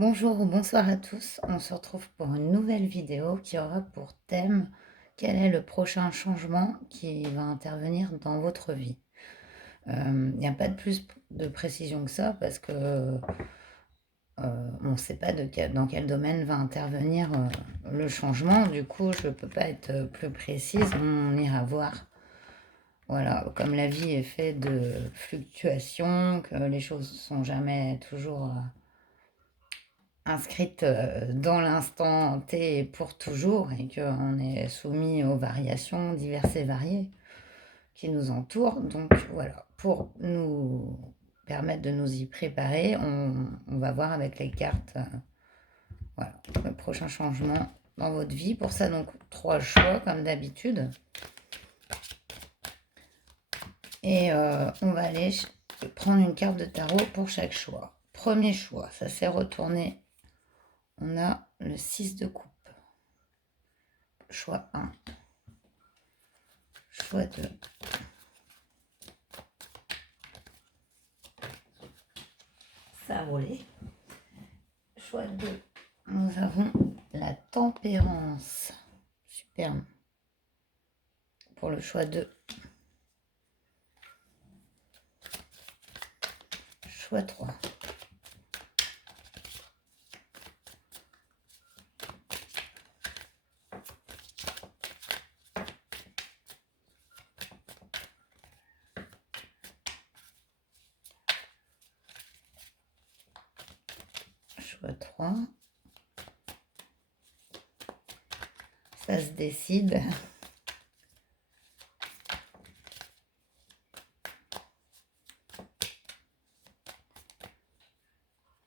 Bonjour ou bonsoir à tous, on se retrouve pour une nouvelle vidéo qui aura pour thème quel est le prochain changement qui va intervenir dans votre vie. Il n'y a pas de plus de précision que ça parce que on ne sait pas dans quel domaine va intervenir le changement. Du coup, je ne peux pas être plus précise, on ira voir. Voilà, comme la vie est faite de fluctuations, que les choses ne sont jamais toujours inscrite dans l'instant T et pour toujours, et qu'on est soumis aux variations diverses et variées qui nous entourent. Donc voilà, pour nous permettre de nous y préparer, on va voir avec les cartes voilà, le prochain changement dans votre vie. Pour ça, donc, 3 choix comme d'habitude. Et on va aller prendre une carte de tarot pour chaque choix. Premier choix, ça s'est retourné. On a le 6 de coupe. Choix 1. Choix 2. Ça a roulé. Choix 2. Nous avons la tempérance. Superbe. Pour le choix 2. Choix 3. Choix 3. Ça se décide.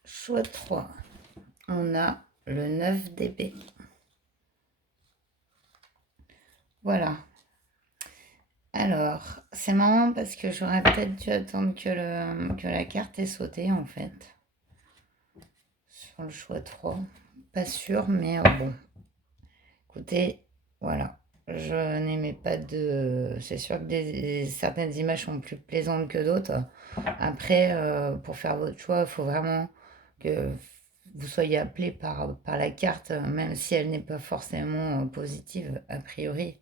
Choix 3. On a le 9 d'épée. Voilà. Alors, c'est marrant parce que j'aurais peut-être dû attendre que la carte ait sauté en fait. Sur le choix 3. Pas sûr, mais bon. Écoutez, voilà. Je n'aimais pas de... C'est sûr que certaines images sont plus plaisantes que d'autres. Après, pour faire votre choix, il faut vraiment que vous soyez appelé par la carte, même si elle n'est pas forcément positive a priori.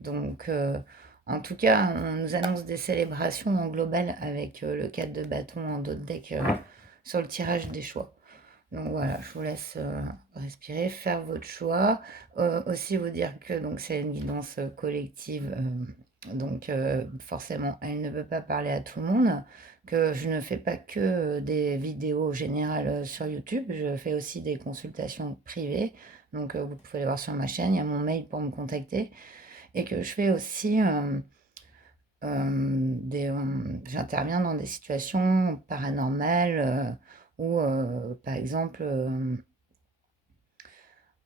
Donc, en tout cas, on nous annonce des célébrations en global avec le 4 de bâton en dos de deck sur le tirage des choix. Donc voilà, je vous laisse respirer, faire votre choix. Aussi vous dire que donc c'est une guidance collective, donc forcément elle ne peut pas parler à tout le monde, que je ne fais pas que des vidéos générales sur YouTube, je fais aussi des consultations privées. Donc vous pouvez aller voir sur ma chaîne, il y a mon mail pour me contacter. Et que je fais aussi j'interviens dans des situations paranormales où, par exemple,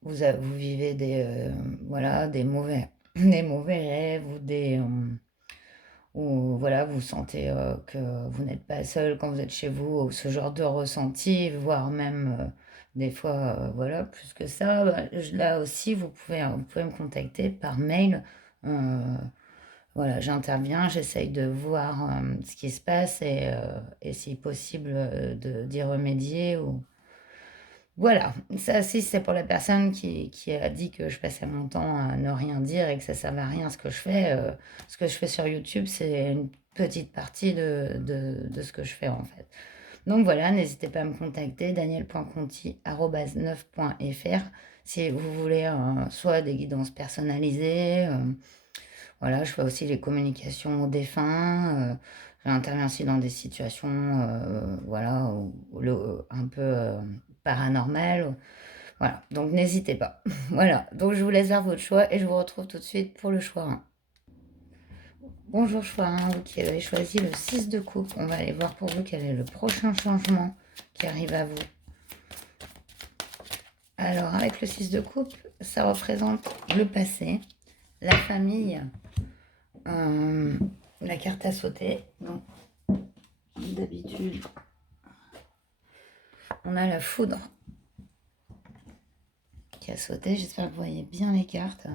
vous vivez voilà, des mauvais, des mauvais rêves ou voilà, vous sentez que vous n'êtes pas seul quand vous êtes chez vous, ou ce genre de ressenti, voire même des fois, voilà, plus que ça. Bah, là aussi, vous pouvez me contacter par mail. euh, voilà, j'interviens, j'essaye de voir ce qui se passe et si possible d'y remédier. Voilà, ça si c'est pour la personne qui a dit que je passais mon temps à ne rien dire et que ça ne servait à rien ce que je fais. Ce que je fais sur YouTube, c'est une petite partie de ce que je fais en fait. Donc voilà, n'hésitez pas à me contacter, daniel.conti@9.fr si vous voulez soit des guidances personnalisées. Voilà, je fais aussi les communications aux défunts. J'interviens aussi dans des situations, voilà, un peu paranormales. Voilà, donc n'hésitez pas. Voilà, donc je vous laisse faire votre choix et je vous retrouve tout de suite pour le choix 1. Bonjour choix 1, vous qui avez choisi le 6 de coupe. On va aller voir pour vous quel est le prochain changement qui arrive à vous. Alors, avec le 6 de coupe, ça représente le passé, la famille, la carte à sauter. Donc, d'habitude, on a la foudre qui a sauté. J'espère que vous voyez bien les cartes.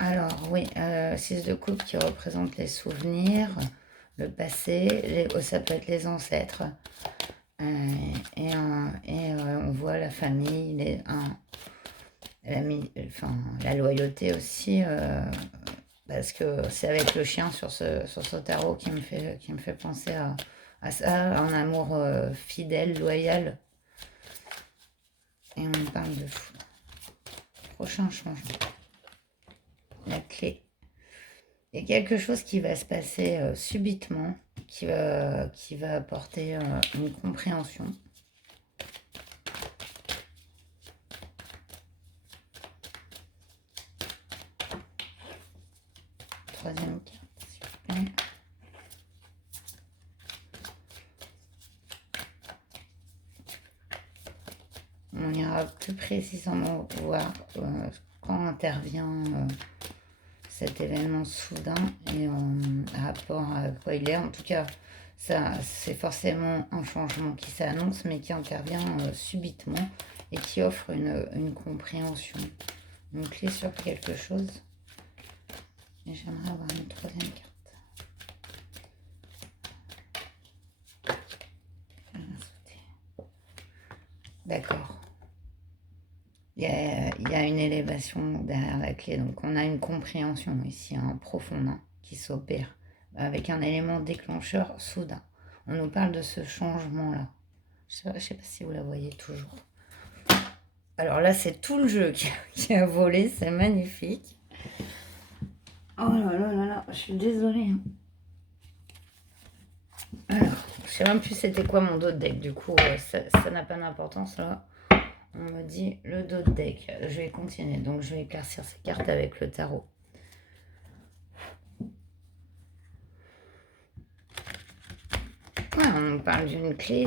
Alors, oui, 6 de coupe qui représente les souvenirs. le passé, ça peut être les ancêtres. On voit la famille, la loyauté aussi, parce que c'est avec le chien sur ce tarot qui me fait penser à ça, un amour fidèle, loyal. Et on parle de prochain changement. La clé. Il y a quelque chose qui va se passer subitement, qui va apporter une compréhension. Troisième carte, s'il vous plaît. On ira plus précisément voir quand intervient cet événement soudain et en rapport à quoi il est. En tout cas, ça, c'est forcément un changement qui s'annonce, mais qui intervient subitement et qui offre une compréhension, une clé sur quelque chose. Et j'aimerais avoir une troisième carte. D'accord. Il y a une élévation derrière la clé, donc on a une compréhension ici, profonde, qui s'opère, avec un élément déclencheur soudain. On nous parle de ce changement-là. Je ne sais pas si vous la voyez toujours. Alors là, c'est tout le jeu qui a volé, c'est magnifique. Oh là là là là, je suis désolée. Alors, je sais même plus c'était quoi mon dos de deck, du coup, ça n'a pas d'importance là. On me dit le dos de deck. Je vais continuer, donc je vais éclaircir ces cartes avec le tarot. Ouais, on nous parle d'une clé.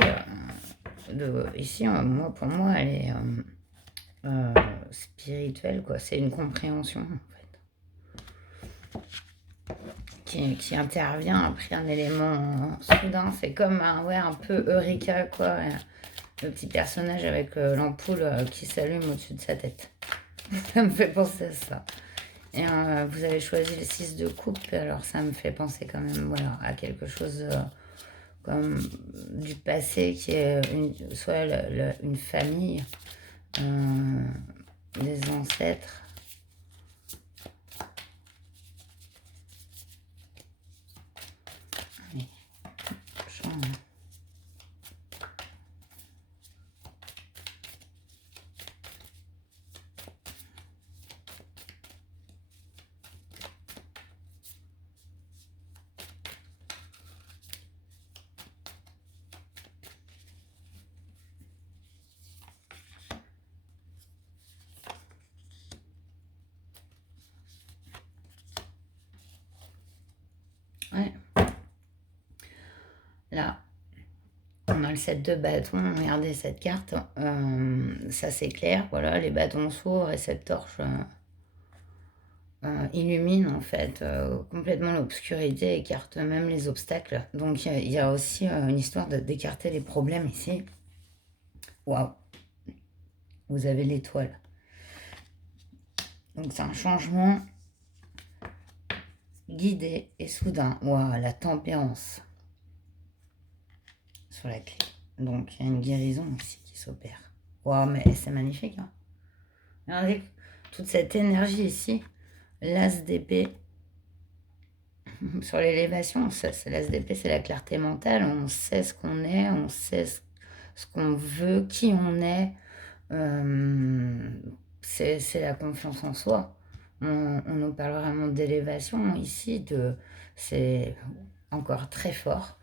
Ici, pour moi, elle est spirituelle, quoi. C'est une compréhension, en fait, qui intervient après un élément soudain. C'est comme un peu Eureka, quoi. Le petit personnage avec l'ampoule qui s'allume au-dessus de sa tête. Ça me fait penser à ça. Et vous avez choisi le 6 de coupe, alors ça me fait penser quand même, voilà, à quelque chose comme du passé qui est soit une famille, des ancêtres. Allez, change. Ouais. Là, on a le 7 de bâton. Regardez cette carte. Ça, c'est clair. Voilà, les bâtons s'ouvrent et cette torche illumine, en fait, complètement l'obscurité, écarte même les obstacles. Donc, il y a aussi une histoire d'écarter les problèmes ici. Waouh! Vous avez l'étoile. Donc, c'est un changement guidé et soudain. Waouh, la tempérance sur la clé. Donc, il y a une guérison aussi qui s'opère. Waouh, mais c'est magnifique. Hein. Regardez toute cette énergie ici. L'as d'épée. Sur l'élévation, l'as d'épée, c'est la clarté mentale. On sait ce qu'on est, on sait ce qu'on veut, qui on est. C'est la confiance en soi. On nous parle vraiment d'élévation ici, c'est encore très fort.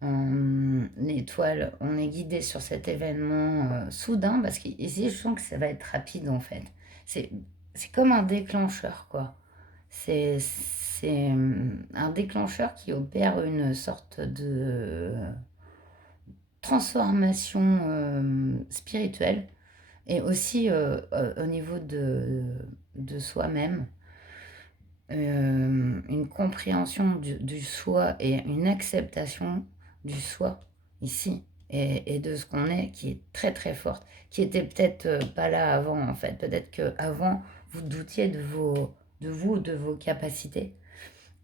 L'étoile, on est guidé sur cet événement soudain, parce qu'ici, je sens que ça va être rapide, en fait. C'est comme un déclencheur, quoi. C'est un déclencheur qui opère une sorte de transformation spirituelle et aussi au niveau de soi-même. Une compréhension du soi et une acceptation du soi ici et de ce qu'on est qui est très très forte, qui était peut-être pas là avant en fait. Peut-être qu'avant vous doutiez de vous, de vos capacités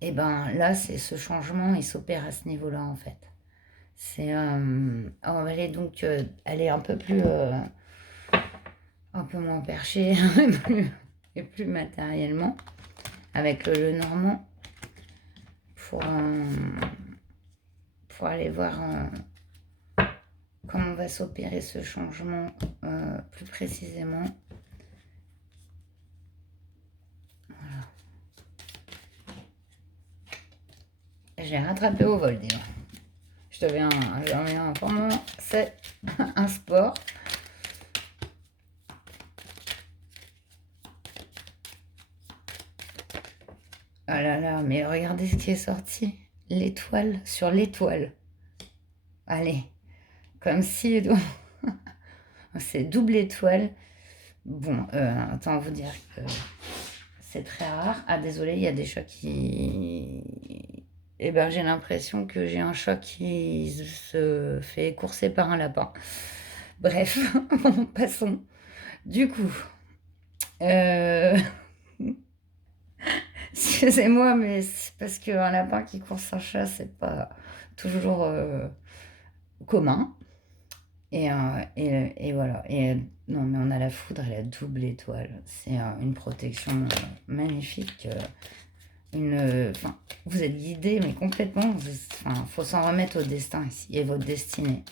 Et ben là, c'est ce changement, il s'opère à ce niveau-là, en fait. On va aller donc aller un peu moins perché et plus matériellement avec le normand pour, pour aller voir comment va s'opérer ce changement plus précisément. Voilà. J'ai rattrapé au vol, dis-moi. Je deviens vraiment, c'est un sport. Oh là là, mais regardez ce qui est sorti. L'étoile sur l'étoile. Allez, comme si... c'est double étoile. Bon, autant vous dire que c'est très rare. Ah, désolé, il y a des chats qui... Eh ben, j'ai l'impression que j'ai un chat qui se fait courser par un lapin. Bref, bon, passons. Du coup, euh, excusez-moi, mais c'est parce qu'un lapin qui course un chat, c'est pas toujours commun. Et voilà. Non, mais on a la foudre et la double étoile. C'est une protection magnifique. Enfin, vous êtes guidé, mais complètement. Enfin, faut s'en remettre au destin ici et votre destinée.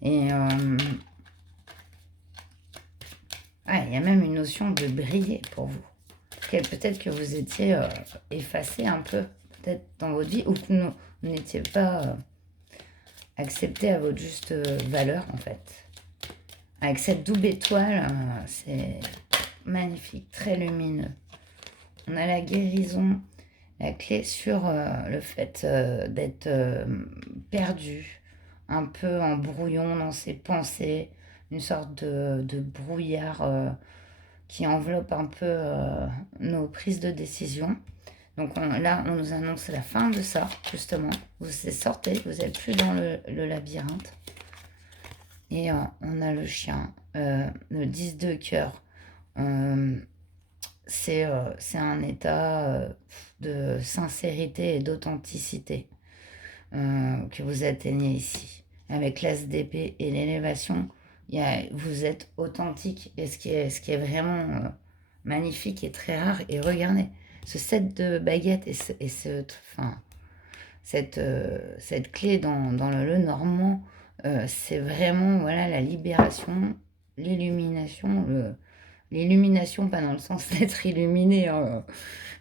Et il y a même une notion de briller pour vous. Peut-être que vous étiez effacé un peu, peut-être dans votre vie, ou que vous n'étiez pas accepté à votre juste valeur, en fait. Avec cette double étoile, c'est magnifique, très lumineux. On a la guérison, la clé sur le fait d'être perdu, un peu en brouillon dans ses pensées, une sorte de brouillard qui enveloppe un peu nos prises de décision. Donc là, on nous annonce la fin de ça, justement. Vous sortez, vous n'êtes plus dans le labyrinthe. Et on a le chien, le 10 de cœur. C'est un état de sincérité et d'authenticité que vous atteignez ici. Avec l'as d'épée et l'élévation, vous êtes authentique. Et ce qui est vraiment magnifique et très rare. Et regardez, ce set de baguettes cette clé dans le normand, c'est vraiment voilà, la libération, l'illumination, l'illumination, pas dans le sens d'être illuminé, hein,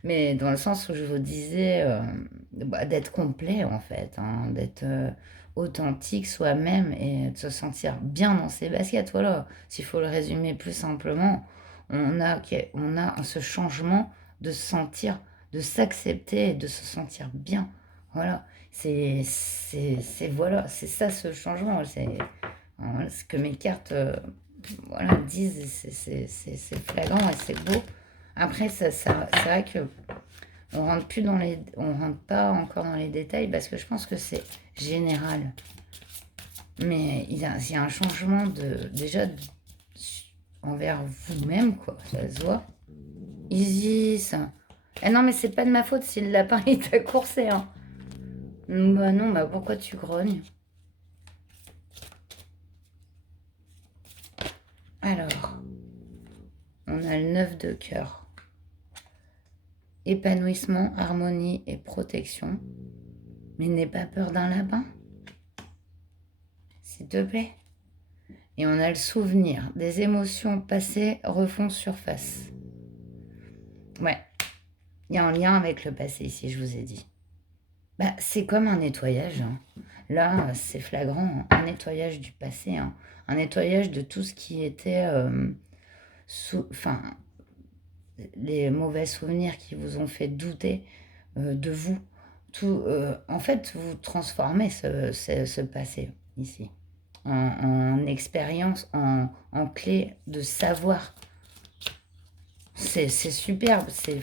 mais dans le sens où je vous disais d'être complet en fait, hein, d'être authentique soi-même et de se sentir bien dans ses baskets. Voilà, s'il faut le résumer plus simplement, on a ce changement de se sentir, de s'accepter et de se sentir bien. Voilà, voilà, c'est ça ce changement. Voilà, ce que mes cartes voilà, disent, c'est flagrant et c'est beau. Après, c'est vrai que on rentre pas encore dans les détails parce que je pense que c'est général. Mais il y a un changement déjà envers vous-même, quoi. Ça se voit. Isis. Eh non, mais c'est pas de ma faute si le lapin il t'a coursé, hein. Bah non, bah pourquoi tu grognes? Alors, on a le 9 de cœur. Épanouissement, harmonie et protection. Mais n'aie pas peur d'un lapin. S'il te plaît. Et on a le souvenir. Des émotions passées refont surface. Ouais. Il y a un lien avec le passé ici, je vous ai dit. Bah, c'est comme un nettoyage, hein. Là, c'est flagrant, hein. Un nettoyage du passé, hein. Un nettoyage de tout ce qui était enfin, les mauvais souvenirs qui vous ont fait douter de vous. En fait, vous transformez ce passé ici en expérience, en clé de savoir. C'est superbe, c'est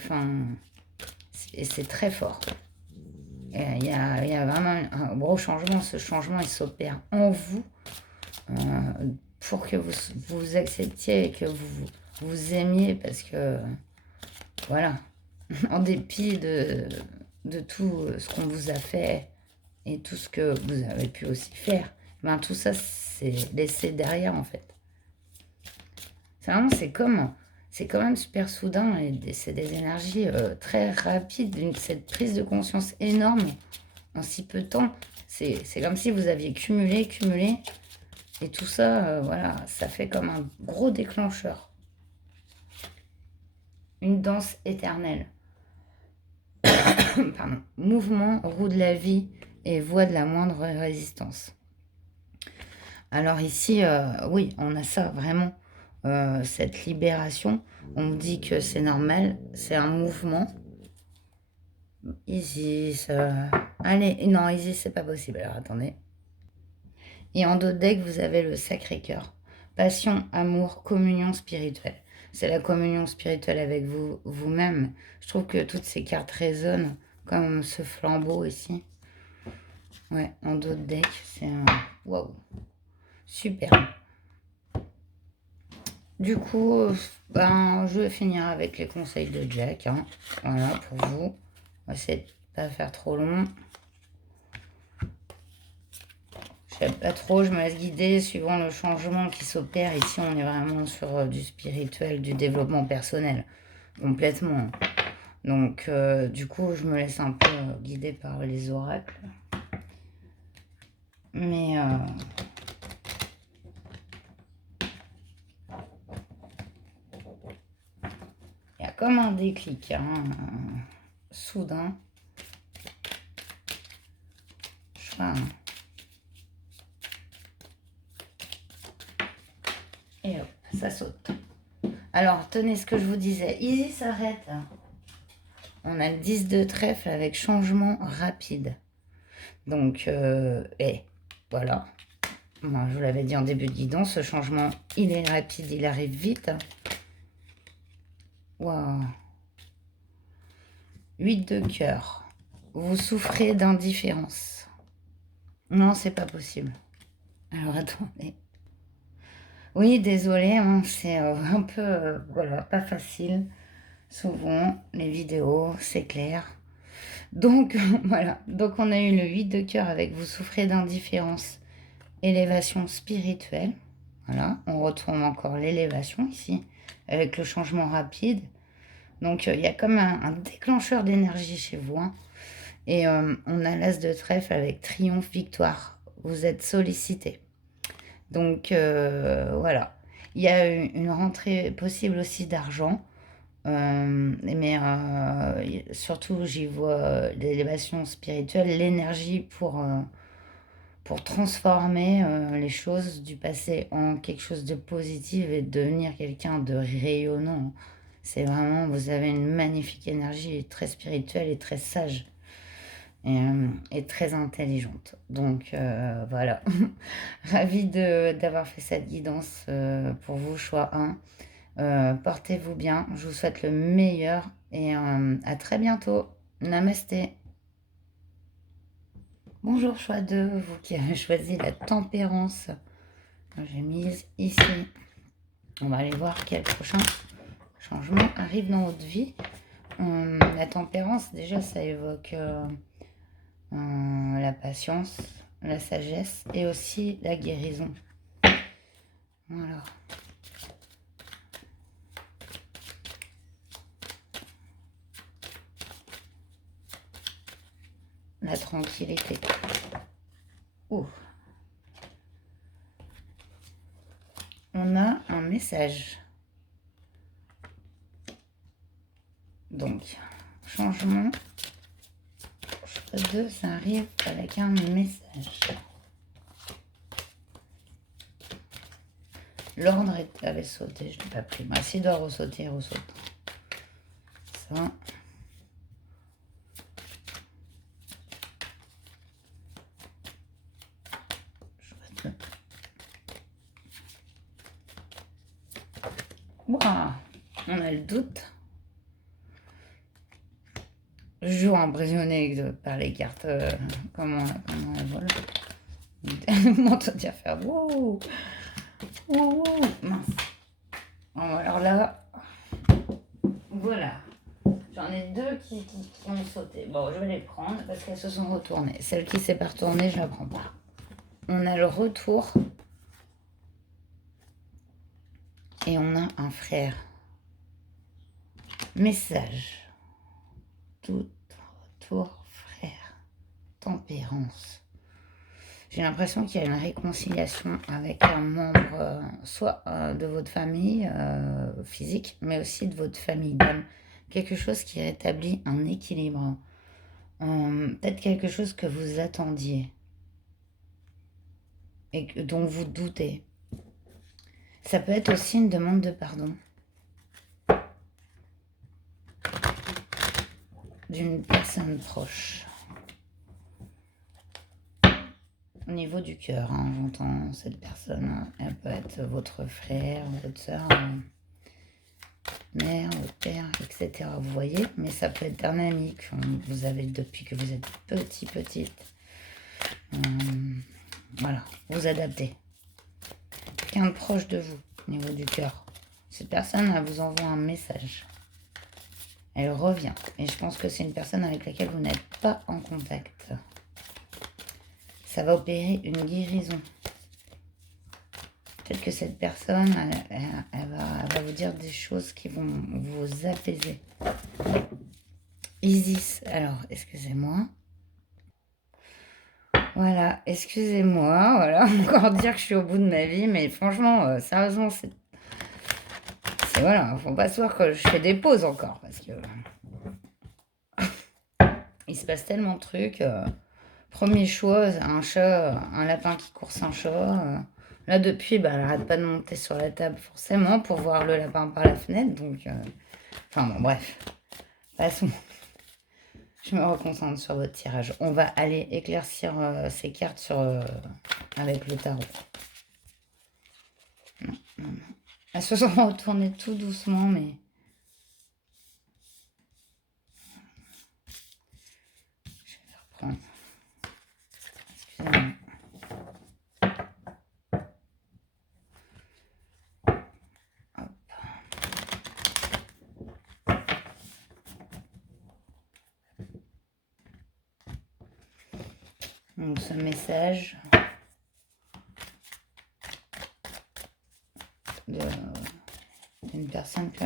très fort. Il y a vraiment un gros changement. Ce changement, il s'opère en vous pour que vous acceptiez et que vous aimiez parce que, voilà, en dépit de tout ce qu'on vous a fait et tout ce que vous avez pu aussi faire, ben, tout ça, c'est laissé derrière, en fait. C'est quand même super soudain et c'est des énergies très rapides, cette prise de conscience énorme en si peu de temps. C'est comme si vous aviez cumulé, cumulé, et tout ça, voilà, ça fait comme un gros déclencheur. Une danse éternelle. Pardon. Mouvement, roue de la vie et voie de la moindre résistance. Alors ici, oui, on a ça vraiment, cette libération. On me dit que c'est normal, c'est un mouvement. Isis, allez, non, Isis, c'est pas possible. Alors attendez. Et en dos de deck, vous avez le Sacré-Cœur. Passion, amour, communion spirituelle. C'est la communion spirituelle avec vous, vous-même. Je trouve que toutes ces cartes résonnent comme ce flambeau ici. Ouais, en dos de deck, c'est un... Waouh, super. Du coup, ben, je vais finir avec les conseils de Jack. Hein. Voilà, pour vous. On va essayer de pas faire trop long. Je sais pas trop, je me laisse guider suivant le changement qui s'opère. Ici, on est vraiment sur du spirituel, du développement personnel. Complètement. Donc, du coup, je me laisse un peu guider par les oracles. Mais... il y a comme un déclic, hein, soudain. Enfin, et hop, ça saute. Alors, tenez ce que je vous disais. Isis s'arrête. On a le 10 de trèfle avec changement rapide. Donc, et voilà. Moi, je vous l'avais dit en début de guidon, ce changement, il est rapide, il arrive vite. Waouh. 8 de cœur. Vous souffrez d'indifférence. Non, c'est pas possible. Alors, attendez. Oui, désolé, hein, c'est un peu, voilà, pas facile. Souvent, les vidéos, c'est clair. Donc, voilà. Donc, on a eu le 8 de cœur avec vous souffrez d'indifférence, élévation spirituelle. Voilà, on retourne encore l'élévation ici, avec le changement rapide. Donc, il y a comme un déclencheur d'énergie chez vous. Hein. Et on a l'as de trèfle avec triomphe, victoire. Vous êtes sollicité. Donc, voilà. Il y a une rentrée possible aussi d'argent. Mais surtout, j'y vois l'élévation spirituelle, l'énergie pour transformer les choses du passé en quelque chose de positif et devenir quelqu'un de rayonnant. C'est vraiment, vous avez une magnifique énergie très spirituelle et très sage et très intelligente. Donc voilà, ravie d'avoir fait cette guidance pour vous, choix 1. Portez-vous bien, je vous souhaite le meilleur et à très bientôt. Namasté. Bonjour choix 2, vous qui avez choisi la tempérance. J'ai mis ici. On va aller voir quel prochain changement arrive dans votre vie. La tempérance, déjà, ça évoque la patience, la sagesse et aussi la guérison. Voilà. La tranquillité. Ouh. On a un message. Donc, changement. Choix 2, ça arrive avec un message. L'ordre avait sauté, je ne l'ai pas pris. Bah, s'il doit ressauter, il ressaute. Ça. Ouah, on a le doute. Je joue impressionné par les cartes, comment elles volent. M'entend dire faire wouh, wouh, mince. Alors là, voilà. J'en ai deux qui ont sauté. Bon, je vais les prendre parce qu'elles se sont retournées. Celle qui s'est pas retournée, je la prends pas. On a le retour. Et on a un frère. Message. Tout retour, frère. Tempérance. J'ai l'impression qu'il y a une réconciliation avec un membre, soit de votre famille physique, mais aussi de votre famille d'âme. Quelque chose qui rétablit un équilibre. Peut-être quelque chose que vous attendiez et dont vous doutez. Ça peut être aussi une demande de pardon d'une personne proche. Au niveau du cœur, hein, j'entends cette personne. Elle peut être votre frère, votre soeur, mère, votre père, etc. Vous voyez, mais ça peut être un ami que vous avez depuis que vous êtes petite. Voilà, vous adaptez. Quelqu'un de proche de vous, au niveau du cœur. Cette personne, elle vous envoie un message. Elle revient. Et je pense que c'est une personne avec laquelle vous n'êtes pas en contact. Ça va opérer une guérison. Peut-être que cette personne, elle va vous dire des choses qui vont vous apaiser. Isis, alors, excusez-moi. Voilà, excusez-moi, voilà, encore dire que je suis au bout de ma vie, mais franchement, sérieusement, c'est voilà, faut pas se voir que je fais des pauses encore, parce que il se passe tellement de trucs. Première chose, un chat, un lapin qui course un chat. Là, depuis, elle arrête pas de monter sur la table, forcément, pour voir le lapin par la fenêtre, donc... Enfin bon, bref. Passons. Je me reconcentre sur votre tirage. On va aller éclaircir ces cartes avec le tarot. Non. Elles se sont retournées tout doucement, mais... Je vais reprendre. Excusez-moi. Donc ce message d'une personne que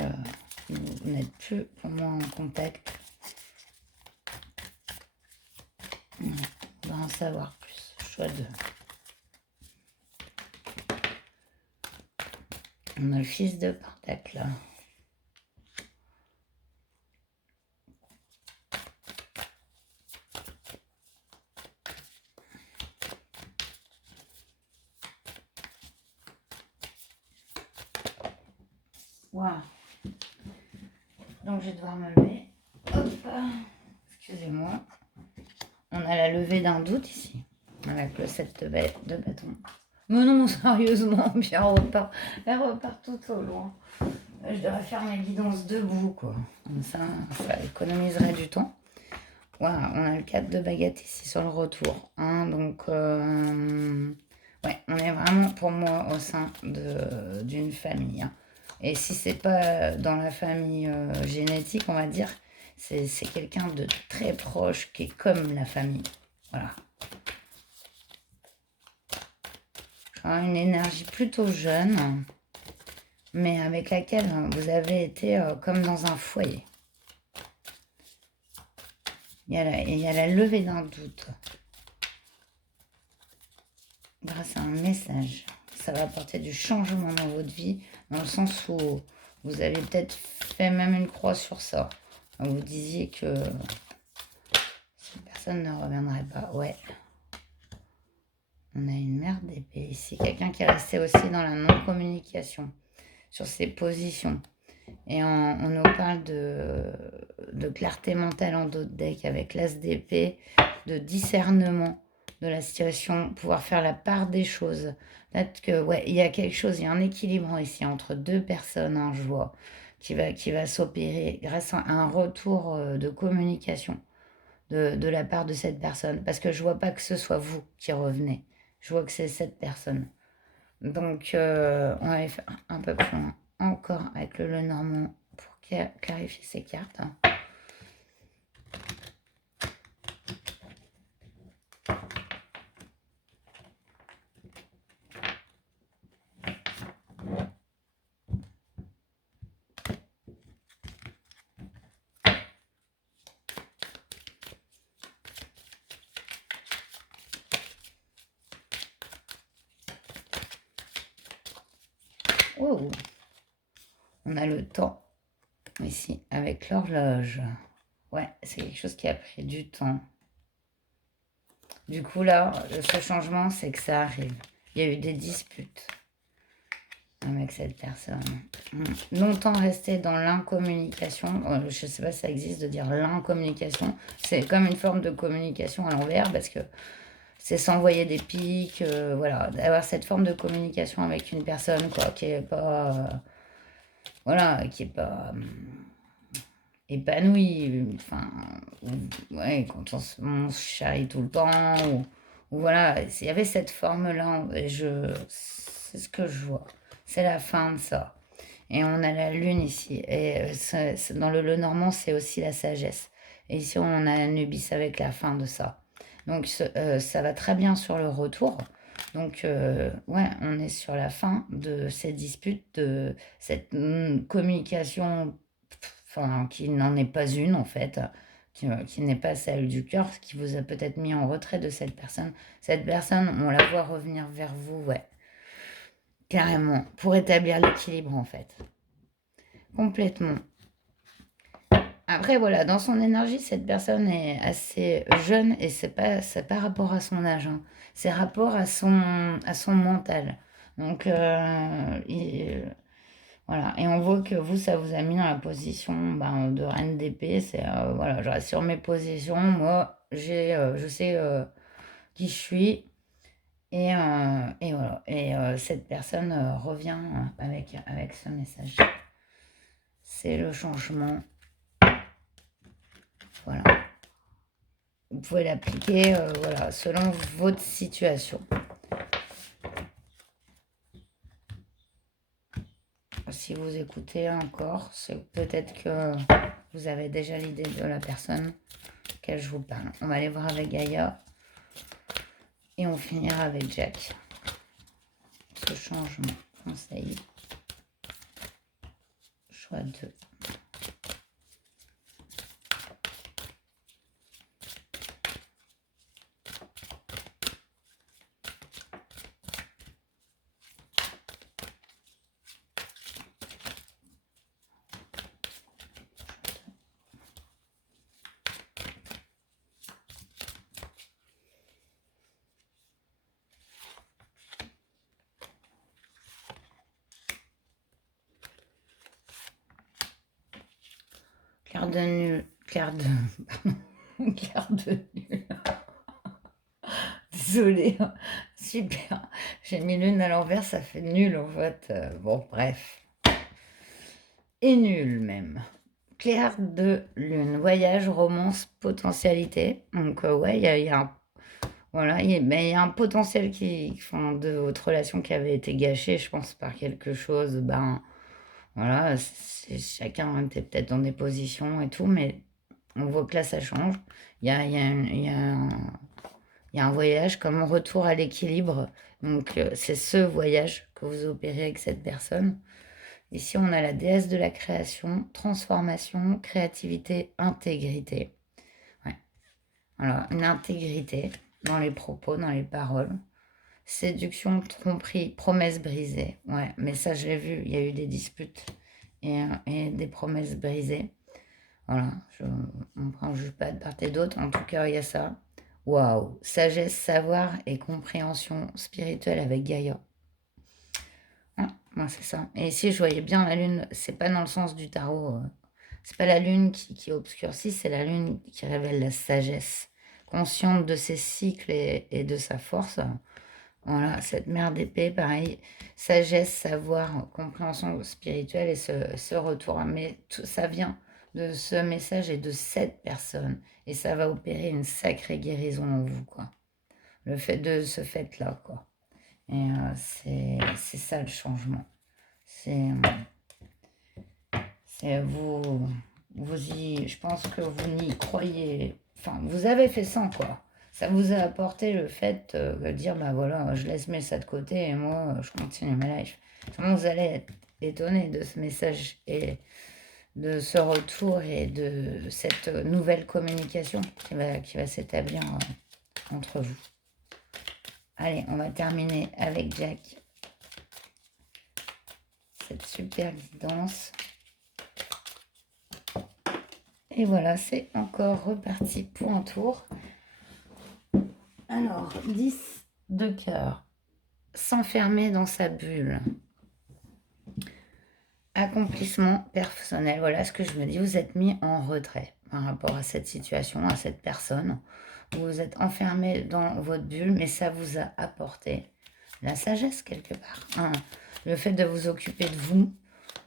vous n'êtes plus pour moi en contact. On va en savoir plus. Choix 2. On a le fils de pentacle. Wow. Donc je vais devoir me lever. Hop. Excusez-moi. On a la levée d'un doute ici. Avec le 7 de bâton. Mais non, sérieusement, puis elle repart tout au loin. Je devrais faire mes guidances debout, quoi. Comme ça économiserait du temps. Voilà, on a le 4 de baguette ici sur le retour. Hein, donc, ouais, on est vraiment, pour moi, au sein d'une famille. Hein. Et si c'est pas dans la famille génétique, on va dire, c'est quelqu'un de très proche qui est comme la famille. Voilà. Une énergie plutôt jeune, mais avec laquelle vous avez été comme dans un foyer. Il y a la levée d'un doute. Grâce à un message. Ça va apporter du changement dans votre vie, dans le sens où vous avez peut-être fait même une croix sur ça. Vous disiez que cette personne ne reviendrait pas. Ouais. On a une mère d'épée ici. Quelqu'un qui est resté aussi dans la non-communication sur ses positions. Et on nous parle de clarté mentale en dos de deck avec l'as d'épée, de discernement de la situation, pouvoir faire la part des choses. Peut-être que, ouais, il y a quelque chose, il y a un équilibre ici entre deux personnes, hein, je vois, qui va s'opérer grâce à un retour de communication de la part de cette personne. Parce que je vois pas que ce soit vous qui revenez. Je vois que c'est cette personne. Donc, on va aller faire un peu plus loin encore avec le Lenormand pour clarifier ces cartes. Oh, on a le temps ici avec l'horloge. Ouais, c'est quelque chose qui a pris du temps. Du coup, là, ce changement, c'est que ça arrive. Il y a eu des disputes avec cette personne. Longtemps resté dans l'incommunication. Je ne sais pas si ça existe de dire l'incommunication. C'est comme une forme de communication à l'envers parce que c'est s'envoyer des pics. Voilà, d'avoir cette forme de communication avec une personne quoi, qui est pas... voilà, qui est pas... épanouie. Enfin, ouais, quand on se charrie tout le temps. Ou voilà, il y avait cette forme-là. Et c'est ce que je vois. C'est la fin de ça. Et on a la lune ici. Et dans le Lenormand, c'est aussi la sagesse. Et ici, on a Anubis avec la fin de ça. Donc, ça va très bien sur le retour. Donc, ouais, on est sur la fin de cette dispute, de cette communication, enfin, qui n'en est pas une, en fait, qui n'est pas celle du cœur, ce qui vous a peut-être mis en retrait de cette personne. Cette personne, on la voit revenir vers vous, ouais, carrément, pour établir l'équilibre, en fait. Complètement. Après, voilà, dans son énergie, cette personne est assez jeune et c'est pas rapport à son âge, hein. C'est rapport à son mental. Donc, voilà. Et on voit que vous, ça vous a mis dans la position ben, de reine d'épée. C'est, voilà, je reste sur mes positions. Moi, je sais qui je suis. Et voilà. Et cette personne revient avec ce message. C'est le changement. Voilà. Vous pouvez l'appliquer voilà, selon votre situation. Si vous écoutez encore, c'est peut-être que vous avez déjà l'idée de la personne auquel je vous parle. On va aller voir avec Gaïa et on finira avec Jack. Ce changement, conseil, choix 2. Claire de nul. Claire de... Claire de nul. Désolée. Super. J'ai mis l'une à l'envers, ça fait nul en fait. Bon, bref. Et nul même. Claire de lune. Voyage, romance, potentialité. Donc, ouais, il y a un... Voilà, mais il y a un potentiel enfin, de votre relation qui avait été gâché, je pense, par quelque chose. Ben, voilà, chacun était peut-être dans des positions et tout, mais on voit que là, ça change. Il y a un voyage comme un retour à l'équilibre. Donc, c'est ce voyage que vous opérez avec cette personne. Ici, on a la déesse de la création, transformation, créativité, intégrité. Ouais. Alors, une intégrité dans les propos, dans les paroles. Séduction, tromperie, promesses brisées. Ouais, mais ça, je l'ai vu. Il y a eu des disputes et des promesses brisées. Voilà, on ne juge pas de part et d'autre. En tout cas, il y a ça. Waouh! Sagesse, savoir et compréhension spirituelle avec Gaïa. Ah, ouais, c'est ça. Et ici, je voyais bien la lune. C'est pas dans le sens du tarot. C'est pas la lune qui obscurcit, c'est la lune qui révèle la sagesse. Consciente de ses cycles et de sa force. Voilà, cette mère d'épée, pareil, sagesse, savoir, compréhension spirituelle et ce retour. Mais tout ça vient de ce message et de cette personne. Et ça va opérer une sacrée guérison en vous, quoi. Le fait de ce fait-là, quoi. Et c'est ça le changement. C'est je pense que vous n'y croyez, enfin, vous avez fait ça, quoi. Ça vous a apporté le fait de dire, bah voilà, je laisse mes ça de côté et moi, je continue ma life. Vous allez être étonné de ce message et de ce retour et de cette nouvelle communication qui va s'établir entre vous. Allez, on va terminer avec Jack. cette super guidance. Et voilà, c'est encore reparti pour un tour. Alors, 10 de cœur. S'enfermer dans sa bulle. Accomplissement personnel. Voilà ce que je me dis. Vous êtes mis en retrait par rapport à cette situation, à cette personne. Vous êtes enfermé dans votre bulle, mais ça vous a apporté la sagesse quelque part. Hein. Le fait de vous occuper de vous,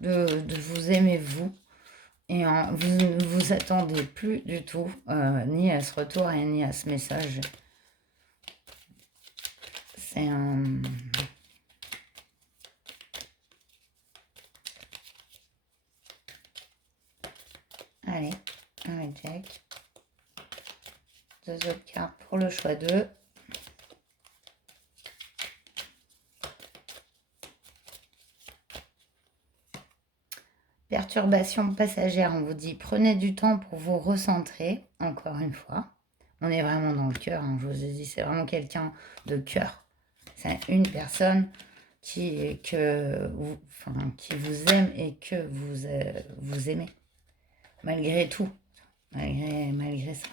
de vous aimer vous. Et vous ne vous attendez plus du tout, ni à ce retour et ni à ce message. C'est un... Allez, un jack. 2 autres cartes pour le choix 2. Perturbation passagère, on vous dit prenez du temps pour vous recentrer, encore une fois. On est vraiment dans le cœur, hein, je vous ai dit, c'est vraiment quelqu'un de cœur. C'est une personne qui vous aime et que vous aimez. Malgré tout, malgré ça.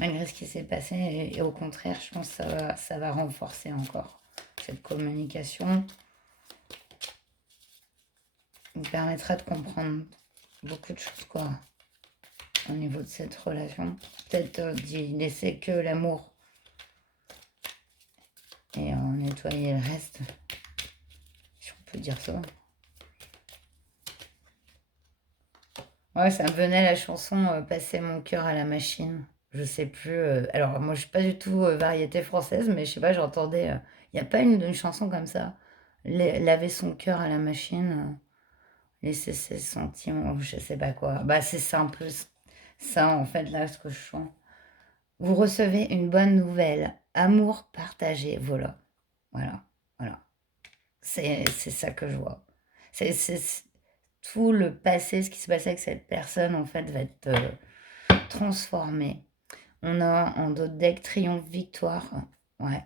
Malgré ce qui s'est passé, et au contraire, je pense que ça va renforcer encore cette communication. Vous permettra de comprendre beaucoup de choses, quoi, au niveau de cette relation. Peut-être d'y laisser que l'amour et nettoyer le reste, si on peut dire ça. Ouais, ça me venait la chanson Passer mon cœur à la machine. Je sais plus. Alors, moi, je suis pas du tout variété française, mais je sais pas, j'entendais. Il n'y a pas une chanson comme ça. Laver son cœur à la machine, laisser ses sentiments, je sais pas quoi. Bah, c'est simple. Ça, en fait, là, ce que je chante. Vous recevez une bonne nouvelle. Amour partagé. Voilà. Voilà. Voilà. C'est ça que je vois. C'est tout le passé, ce qui se passait avec cette personne, en fait, va être transformé. On a en d'autres decks triomphe, victoire. Ouais.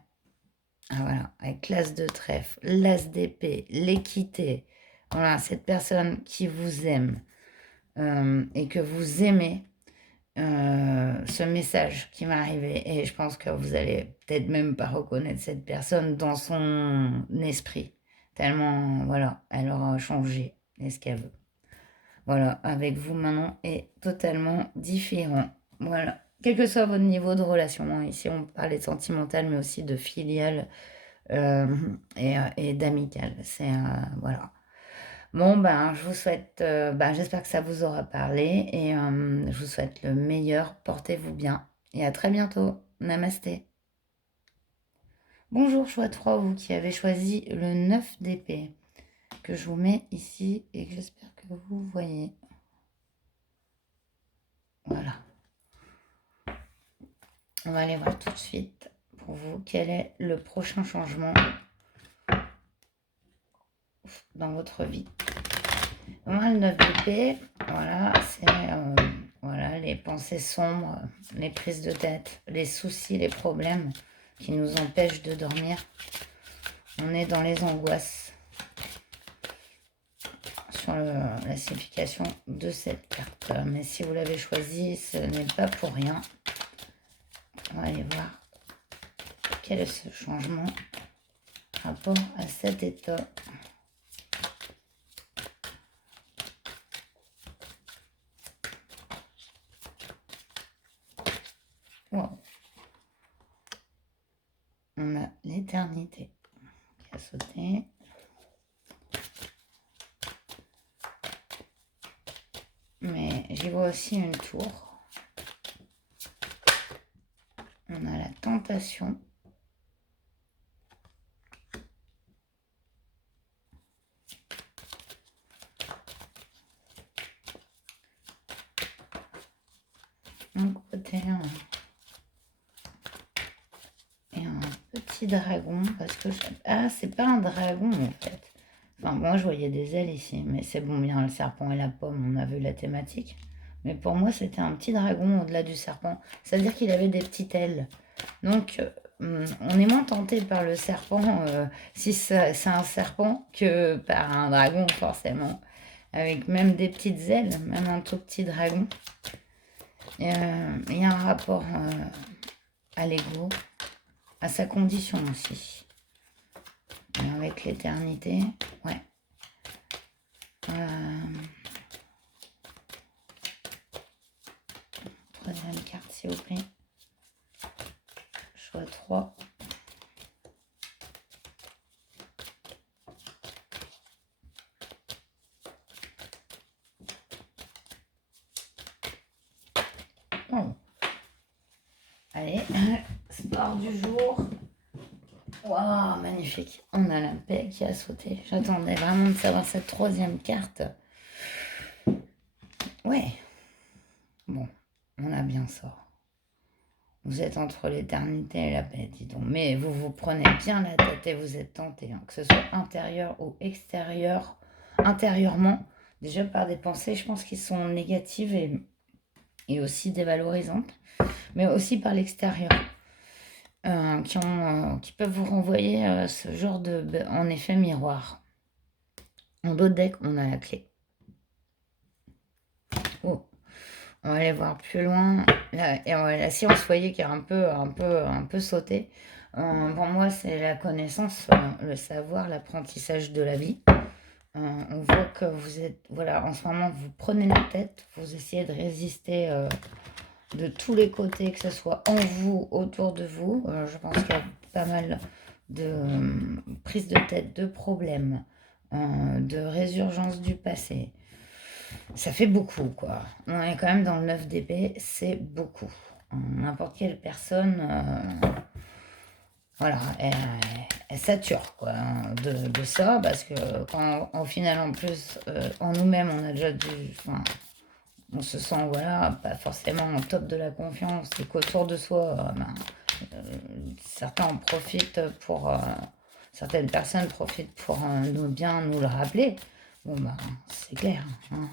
Ah, voilà. Avec l'as de trèfle, l'as d'épée, l'équité. Voilà, cette personne qui vous aime et que vous aimez, ce message qui m'est arrivé. Et je pense que vous allez peut-être même pas reconnaître cette personne dans son esprit. Tellement, voilà, elle aura changé. Et ce qu'elle veut. Voilà, avec vous maintenant est totalement différent. Voilà, quel que soit votre niveau de relation, hein. Ici on parlait de sentimental, mais aussi de filial et d'amical. C'est voilà. Bon, ben, je vous souhaite, j'espère que ça vous aura parlé et je vous souhaite le meilleur. Portez-vous bien et à très bientôt. Namasté. Bonjour, choix 3, vous qui avez choisi le 9 d'épée, que je vous mets ici et que j'espère que vous voyez. Voilà. On va aller voir tout de suite pour vous quel est le prochain changement dans votre vie. Voilà, le 9 d'épée, voilà, c'est voilà, les pensées sombres, les prises de tête, les soucis, les problèmes qui nous empêchent de dormir. On est dans les angoisses sur la signification de cette carte. Mais si vous l'avez choisi, ce n'est pas pour rien. On va aller voir quel est ce changement par rapport à cet état. Wow. On a l'éternité qui a sauté. Mais j'y vois aussi une tour. On a la tentation. Un côté et un petit dragon parce que c'est pas un dragon en fait. Enfin moi je voyais des ailes ici, mais c'est bon, bien le serpent et la pomme, on a vu la thématique. Mais pour moi c'était un petit dragon au-delà du serpent. Ça veut dire qu'il avait des petites ailes. Donc on est moins tenté par le serpent, si c'est un serpent, que par un dragon, forcément. Avec même des petites ailes, même un tout petit dragon. Il y a un rapport à l'ego, à sa condition aussi. Et avec l'éternité, ouais. Troisième carte, s'il vous plaît. Choix 3. Oh. Allez, sport du jour. Waouh, magnifique. On a la paix qui a sauté. J'attendais vraiment de savoir cette troisième carte. Ouais. Bon, on a bien ça. Vous êtes entre l'éternité et la paix, dis donc. Mais vous vous prenez bien la tête et vous êtes tenté, hein, que ce soit intérieur ou extérieur, intérieurement, déjà par des pensées, je pense, qui sont négatives et aussi dévalorisantes, mais aussi par l'extérieur, qui peuvent vous renvoyer ce genre en effet miroir. En dos de deck, on a la clé. Oh. On va aller voir plus loin. La science, vous voyez, qui a un peu sauté. Pour moi, c'est la connaissance, le savoir, l'apprentissage de la vie. On voit que vous êtes, voilà, en ce moment, vous prenez la tête, vous essayez de résister de tous les côtés, que ce soit en vous, autour de vous. Je pense qu'il y a pas mal de prises de tête, de problèmes, de résurgence du passé. Ça fait beaucoup, quoi. On est quand même dans le 9 d'épée, c'est beaucoup. N'importe quelle personne, voilà, elle sature, quoi, de ça, parce que quand, au final, en plus, en nous-mêmes, on a déjà enfin, on se sent, voilà, pas forcément au top de la confiance, et qu'autour de soi, certains en profitent certaines personnes profitent pour nous le rappeler. Bon, c'est clair, hein.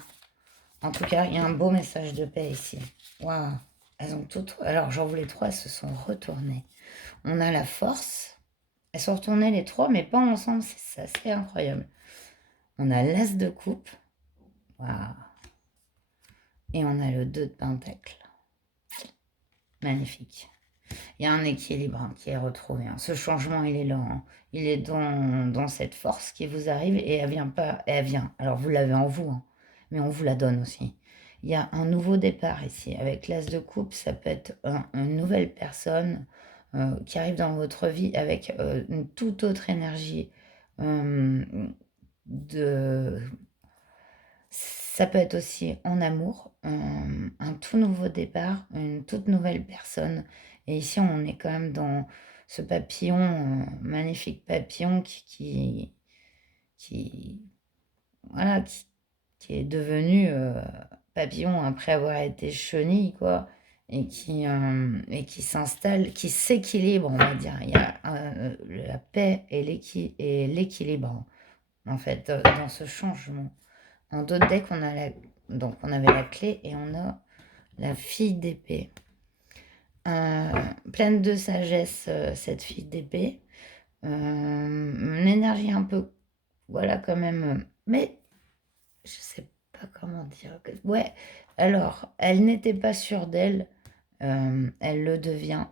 En tout cas, il y a un beau message de paix ici. Waouh, elles ont toutes... Alors, j'en voulais 3, elles se sont retournées. On a la force. Elles sont retournées les 3, mais pas ensemble. C'est assez incroyable. On a l'as de coupe. Waouh. Et on a le 2 de pentacle. Magnifique. Il y a un équilibre, hein, qui est retrouvé, hein. Ce changement, il est là, hein. Il est dans cette force qui vous arrive et elle vient pas... Elle vient. Alors, vous l'avez en vous, hein, mais on vous la donne aussi. Il y a un nouveau départ ici. Avec l'as de coupe, ça peut être une nouvelle personne qui arrive dans votre vie avec une toute autre énergie. Ça peut être aussi en amour, un tout nouveau départ, une toute nouvelle personne. Et ici, on est quand même dans ce papillon, magnifique papillon qui, voilà, qui est devenu papillon après avoir été chenille, quoi, et qui s'installe, qui s'équilibre, on va dire. Il y a la paix et l'équilibre, en fait, dans ce changement. En dos de deck, donc on avait la clé et on a la fille d'épée. Pleine de sagesse, cette fille d'épée. Une énergie un peu, voilà, quand même, mais je sais pas comment dire. Ouais, alors, elle n'était pas sûre d'elle, elle le devient,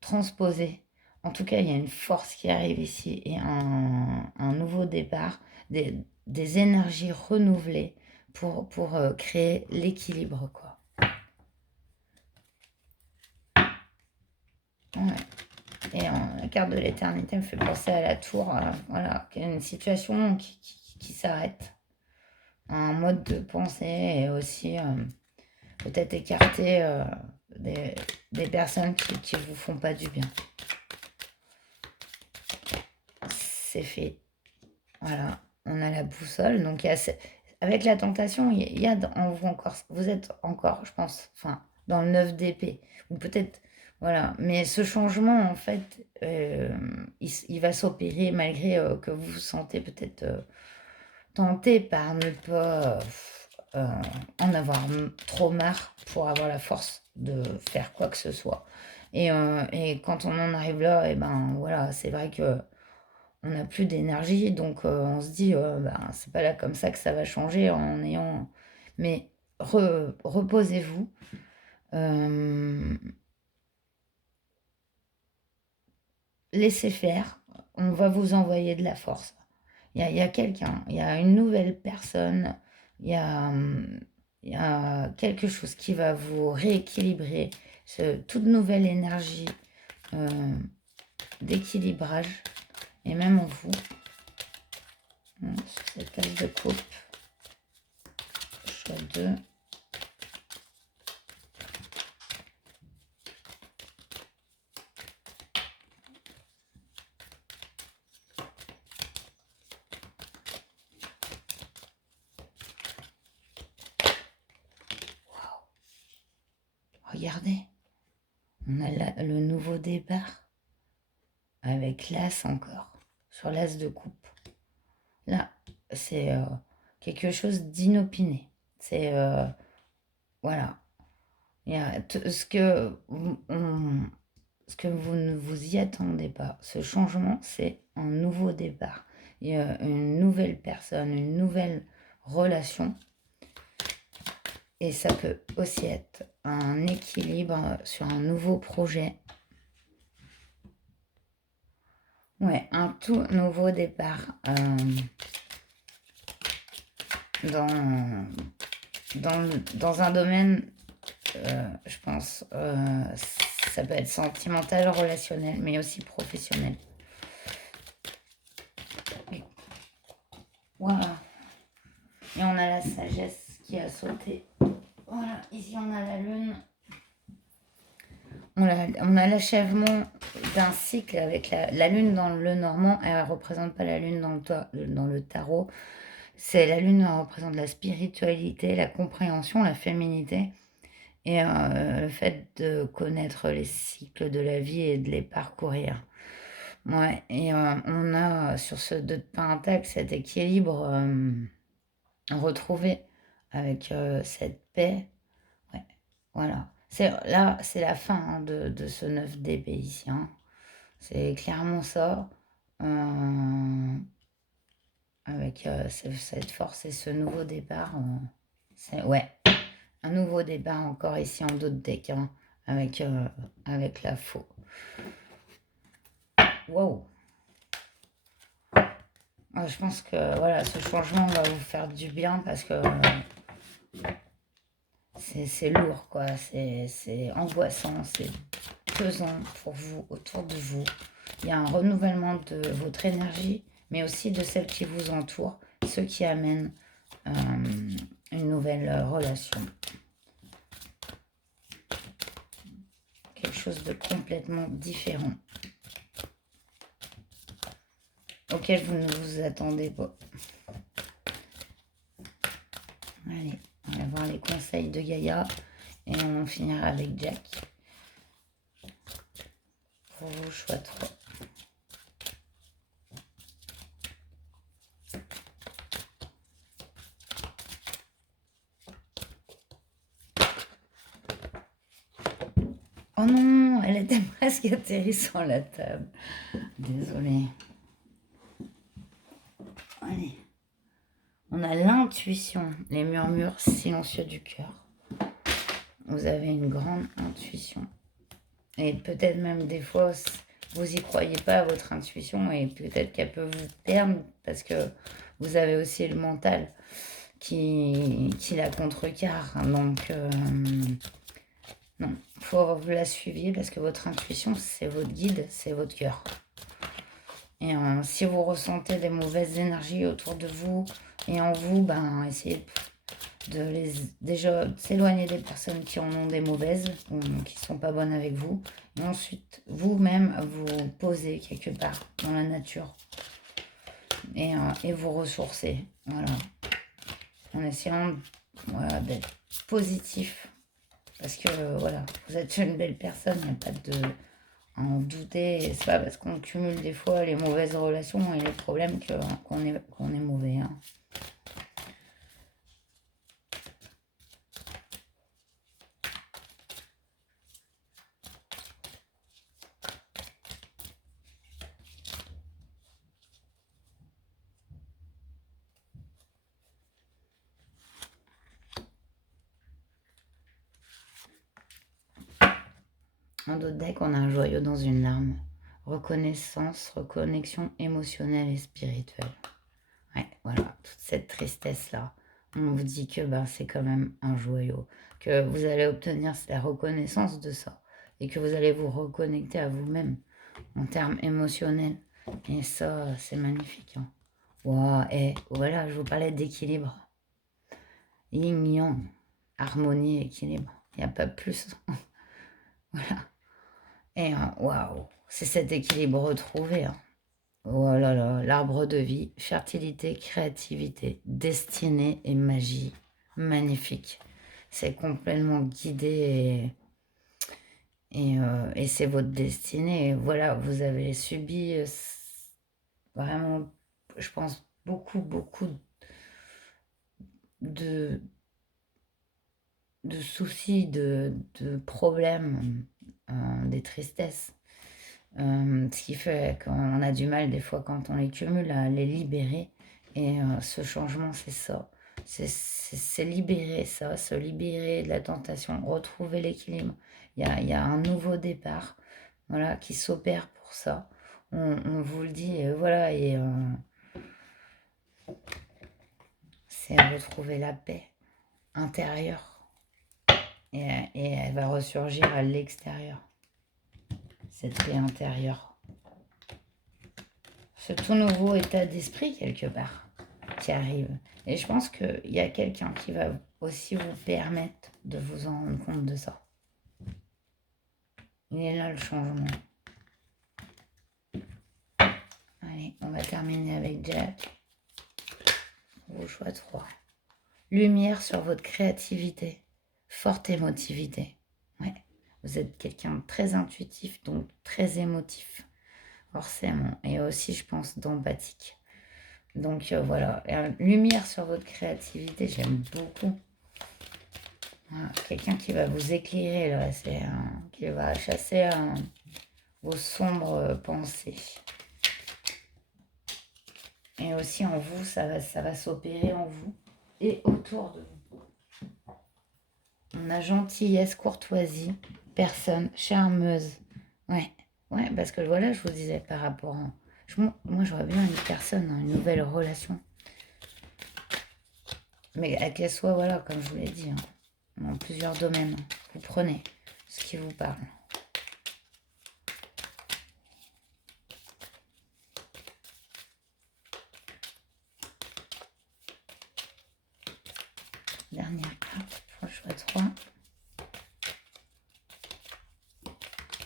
transposée. En tout cas, il y a une force qui arrive ici et un nouveau départ, des énergies renouvelées pour créer l'équilibre, quoi. Ouais. Et la carte de l'éternité me fait penser à la tour, voilà, qui est une situation qui s'arrête. Un mode de pensée et aussi peut-être écarter des personnes qui vous font pas du bien. C'est fait. Voilà, on a la boussole. Donc, avec la tentation, il y a en vous encore, vous êtes encore, je pense, enfin, dans le 9 d'épée. Ou peut-être, voilà. Mais ce changement, en fait, il va s'opérer malgré que vous vous sentez peut-être tenté par ne pas en avoir trop marre pour avoir la force de faire quoi que ce soit. Et quand on en arrive là, et ben voilà, c'est vrai que on n'a plus d'énergie, donc on se dit, ben, c'est pas là comme ça que ça va changer en ayant... Mais reposez-vous. euh, Laissez faire. On va vous envoyer de la force. Il y a quelqu'un, il y a une nouvelle personne, il y a, il y a quelque chose qui va vous rééquilibrer, toute nouvelle énergie euh, d'équilibrage, et même en vous, sur cette case de coupe, choix 2. Regardez, on a le nouveau départ avec l'as encore, sur l'as de coupe. Là, c'est quelque chose d'inopiné. C'est, voilà, il y a ce que vous ne vous y attendez pas. Ce changement, c'est un nouveau départ. Il y a une nouvelle personne, une nouvelle relation. Et ça peut aussi être un équilibre sur un nouveau projet. Ouais, un tout nouveau départ dans, dans un domaine, je pense, ça peut être sentimental, relationnel, mais aussi professionnel. Et voilà. Et on a la sagesse qui a sauté. Voilà, ici on a la lune. On a l'achèvement d'un cycle avec la lune dans le normand. Elle ne représente pas la lune dans le tarot. C'est la lune, elle représente la spiritualité, la compréhension, la féminité. Et le fait de connaître les cycles de la vie et de les parcourir. Ouais, et on a sur ce 2 de Pentacle cet équilibre retrouvé avec cette paix. Ouais, voilà. Là, c'est la fin hein, de ce 9 d'épée ici. Hein. C'est clairement ça. Avec cette force et ce nouveau départ. Ouais, un nouveau départ encore ici en dos de deck. Hein, avec la faux. Wow. Je pense que voilà, ce changement va vous faire du bien parce que c'est lourd, quoi. C'est angoissant, c'est pesant pour vous, autour de vous. Il y a un renouvellement de votre énergie, mais aussi de celle qui vous entoure, ce qui amène une nouvelle relation. Quelque chose de complètement différent, auquel vous ne vous attendez pas. Allez, on va voir les conseils de Gaïa et on en finira avec Jack. Pour vous, choix 3. Oh non, elle était presque atterrie sur la table. Désolée. Allez. On a l'intuition, les murmures silencieux du cœur. Vous avez une grande intuition. Et peut-être même des fois, vous n'y croyez pas à votre intuition et peut-être qu'elle peut vous perdre parce que vous avez aussi le mental qui la contrecarre. Donc, non, il faut que vous la suiviez parce que votre intuition, c'est votre guide, c'est votre cœur. Et si vous ressentez des mauvaises énergies autour de vous et en vous, ben, essayez déjà s'éloigner des personnes qui en ont des mauvaises ou qui ne sont pas bonnes avec vous. Et ensuite, vous-même, vous posez quelque part dans la nature et vous ressourcer. Voilà. En essayant d'être positif. Parce que voilà, vous êtes une belle personne, il n'y a pas de en douter. C'est pas parce qu'on cumule des fois les mauvaises relations et les problèmes qu'on est mauvais. Hein. En dos de deck, on a un joyau dans une larme. Reconnaissance, reconnexion émotionnelle et spirituelle. Ouais, voilà, toute cette tristesse-là. On vous dit que ben, c'est quand même un joyau, que vous allez obtenir la reconnaissance de ça et que vous allez vous reconnecter à vous-même en termes émotionnels. Et ça, c'est magnifique. Hein. Wow, et voilà, je vous parlais d'équilibre. Yin-yang, harmonie, équilibre. Il n'y a pas plus. Voilà. Et waouh, c'est cet équilibre retrouvé. Hein. Oh là là, l'arbre de vie, fertilité, créativité, destinée et magie. Magnifique. C'est complètement guidé et c'est votre destinée. Et voilà, vous avez subi vraiment, je pense, beaucoup de, de soucis, de problèmes, des tristesses. Ce qui fait qu'on a du mal des fois quand on les cumule à les libérer. Et ce changement, c'est ça. C'est libérer ça, se libérer de la tentation, retrouver l'équilibre. Il y a un nouveau départ voilà, qui s'opère pour ça. On vous le dit, voilà, et c'est retrouver la paix intérieure. Et elle va ressurgir à l'extérieur, cette paix intérieure. Ce tout nouveau état d'esprit quelque part qui arrive. Et je pense qu'il y a quelqu'un qui va aussi vous permettre de vous en rendre compte de ça. Il est là le changement. Allez, on va terminer avec Jack. Vos choix 3. Lumière sur votre créativité. Forte émotivité. Ouais. Vous êtes quelqu'un de très intuitif, donc très émotif. Forcément. Et aussi, je pense, d'empathique. Donc voilà, lumière sur votre créativité, j'aime beaucoup. Voilà, quelqu'un qui va vous éclairer, là, qui va chasser vos sombres pensées. Et aussi en vous, ça va s'opérer en vous et autour de vous. On a gentillesse, courtoisie, personne charmeuse. Ouais, parce que voilà, je vous disais par rapport à... Moi, j'aurais bien une personne, une nouvelle relation. Mais qu'elle soit, voilà, comme je vous l'ai dit, dans plusieurs domaines. Vous prenez ce qui vous parle. Dernière carte pour le choix 3.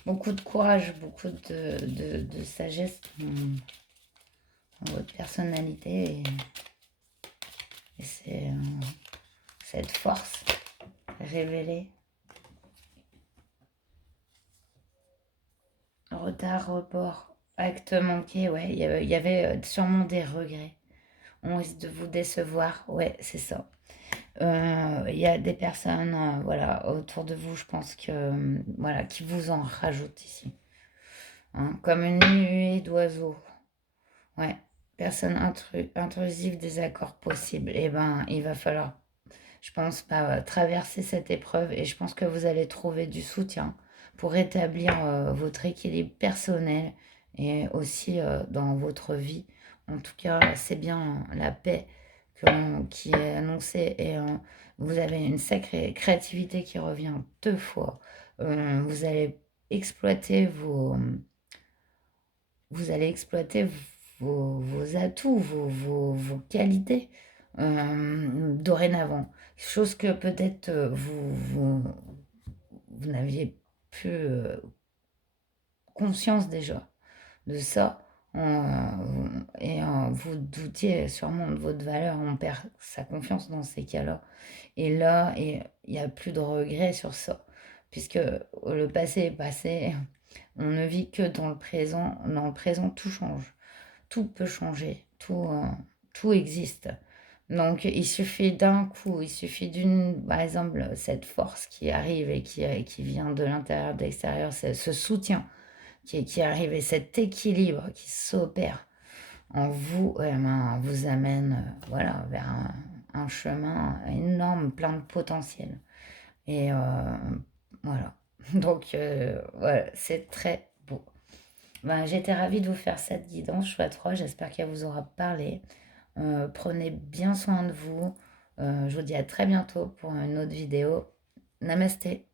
Beaucoup de courage, beaucoup de sagesse dans votre personnalité. Et c'est cette force révélée. Retard, report, acte manqué, ouais. Il y avait sûrement des regrets. On risque de vous décevoir, ouais, c'est ça. Il y a des personnes voilà, autour de vous, je pense que voilà, qui vous en rajoutent ici. Hein, comme une nuée d'oiseaux. Ouais, personne intrusive, désaccord possible. Eh ben, il va falloir, je pense, traverser cette épreuve et je pense que vous allez trouver du soutien pour rétablir votre équilibre personnel et aussi dans votre vie. En tout cas, c'est bien la paix qui est annoncée et vous avez une sacrée créativité qui revient 2 fois. Vous allez exploiter vos atouts, vos qualités dorénavant. Chose que peut-être vous n'aviez plus conscience déjà de ça. Et vous doutiez sûrement de votre valeur, on perd sa confiance dans ces cas-là. Et là, il n'y a plus de regret sur ça, puisque le passé est passé, on ne vit que dans le présent. Dans le présent, tout change, tout peut changer, tout existe. Donc, il suffit d'un coup, il suffit par exemple, cette force qui arrive et qui vient de l'intérieur, de l'extérieur, ce soutien qui arrive et cet équilibre qui s'opère en vous, vous amène voilà, vers un chemin énorme, plein de potentiel. Et voilà, Donc, voilà, c'est très beau. Ben, j'étais ravie de vous faire cette guidance choix 3. J'espère qu'elle vous aura parlé. Prenez bien soin de vous. Je vous dis à très bientôt pour une autre vidéo. Namasté.